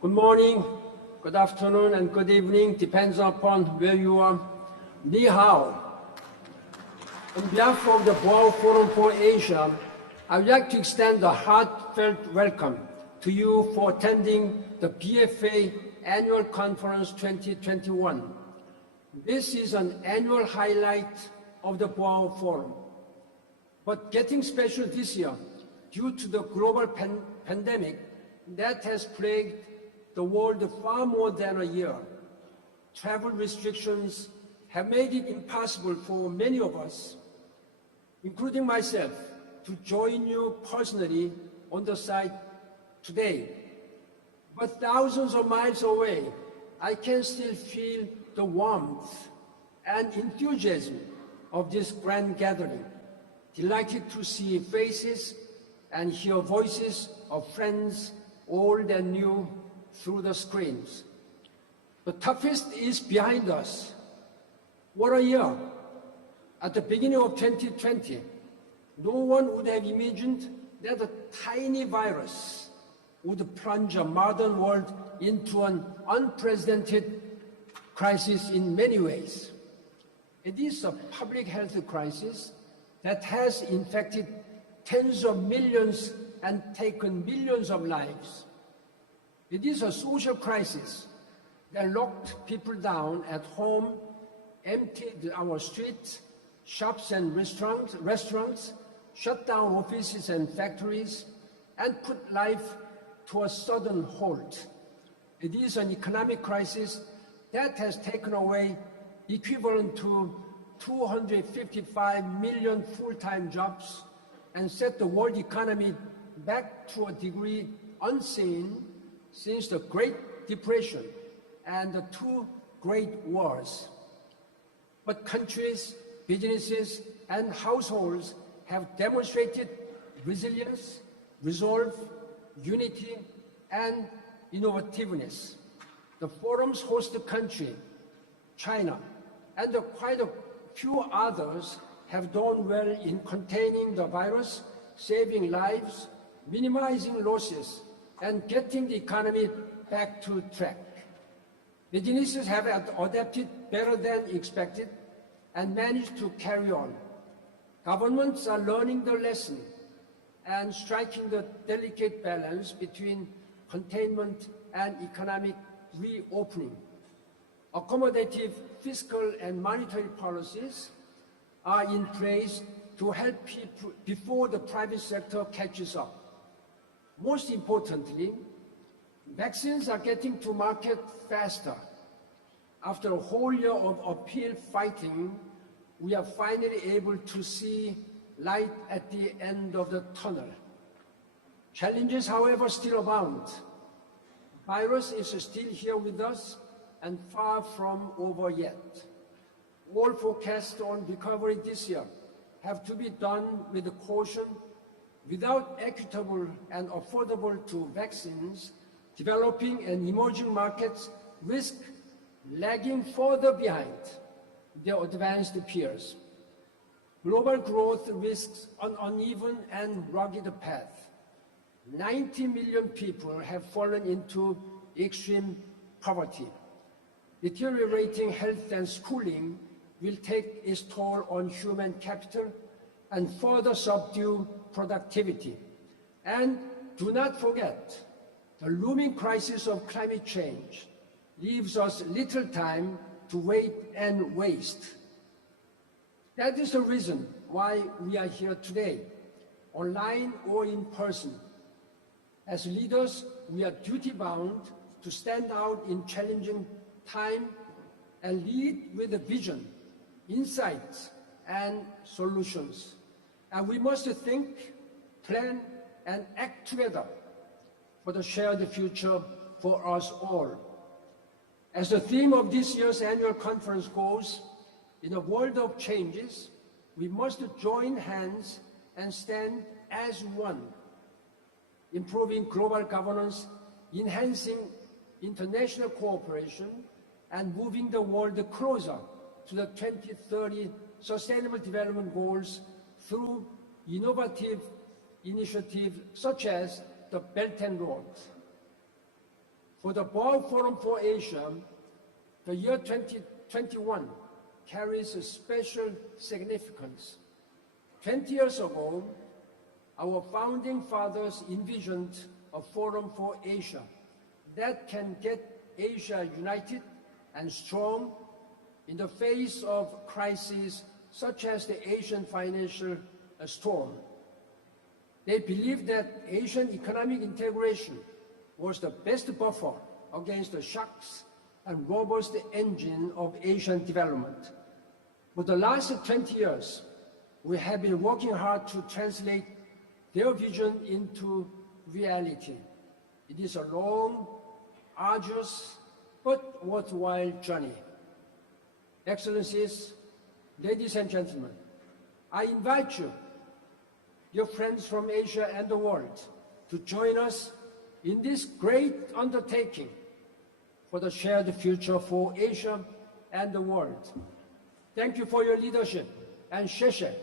Good morning, good afternoon, and good evening, depends upon where you are. Ni hao. On behalf of the Boao Forum for Asia, I would like to extend a heartfelt welcome to you for attending the BFA Annual Conference 2021. This is an annual highlight of the Boao Forum, but getting special this year due to the global pandemic that has plagued the world far more than a year. Travel restrictions have made it impossible for many of us, including myself, to join you personally on the site today. But thousands of miles away, I can still feel the warmth and enthusiasm of this grand gathering. Delighted to see faces and hear voices of friends, old and new, through the screens. The toughest is behind us. What a year. At the beginning of 2020, no one would have imagined that a tiny virus would plunge a modern world into an unprecedented crisis in many ways. It is a public health crisis that has infected tens of millions and taken millions of lives. It is a social crisis that locked people down at home, emptied our streets, shops and restaurants, shut down offices and factories, and put life to a sudden halt. It is an economic crisis that has taken away equivalent to 255 million full-time jobs and set the world economy back to a degree unseen since the Great Depression and the two great wars. But countries, businesses, and households have demonstrated resilience, resolve, unity, and innovativeness. The forum's host country, China, and quite a few others have done well in containing the virus, saving lives, minimizing losses, and getting the economy back to track. Businesses have adapted better than expected and managed to carry on. Governments are learning the lesson and striking the delicate balance between containment and economic reopening. Accommodative fiscal and monetary policies are in place to help people before the private sector catches up. Most importantly, vaccines are getting to market faster. After a whole year of uphill fighting, we are finally able to see light at the end of the tunnel. Challenges, however, still abound. The virus is still here with us and far from over yet. All forecasts on recovery this year have to be done with caution. Without equitable and affordable to vaccines, developing and emerging markets risk lagging further behind their advanced peers. Global growth risks an uneven and rugged path. 90 million people have fallen into extreme poverty. Deteriorating health and schooling will take its toll on human capital and further subdue productivity. And do not forget, the looming crisis of climate change leaves us little time to wait and waste. That is the reason why we are here today, online or in person. As leaders, we are duty-bound to stand out in challenging time and lead with a vision, insights, and solutions. And we must think, plan, and act together for the shared future for us all. As the theme of this year's annual conference goes, in a world of changes, we must join hands and stand as one, improving global governance, enhancing international cooperation, and moving the world closer to the 2030 Sustainable Development Goals through innovative initiatives such as the Belt and Road. For the Boao Forum for Asia, the year 2021 carries a special significance. 20 years ago, our founding fathers envisioned a forum for Asia that can get Asia united and strong in the face of crises such as the Asian financial storm. They believed that Asian economic integration was the best buffer against the shocks and robust engine of Asian development. For the last 20 years, we have been working hard to translate their vision into reality. It is a long, arduous, but worthwhile journey. Excellencies, ladies and gentlemen, I invite you, your friends from Asia and the world, to join us in this great undertaking for the shared future for Asia and the world. Thank you for your leadership, and 谢谢.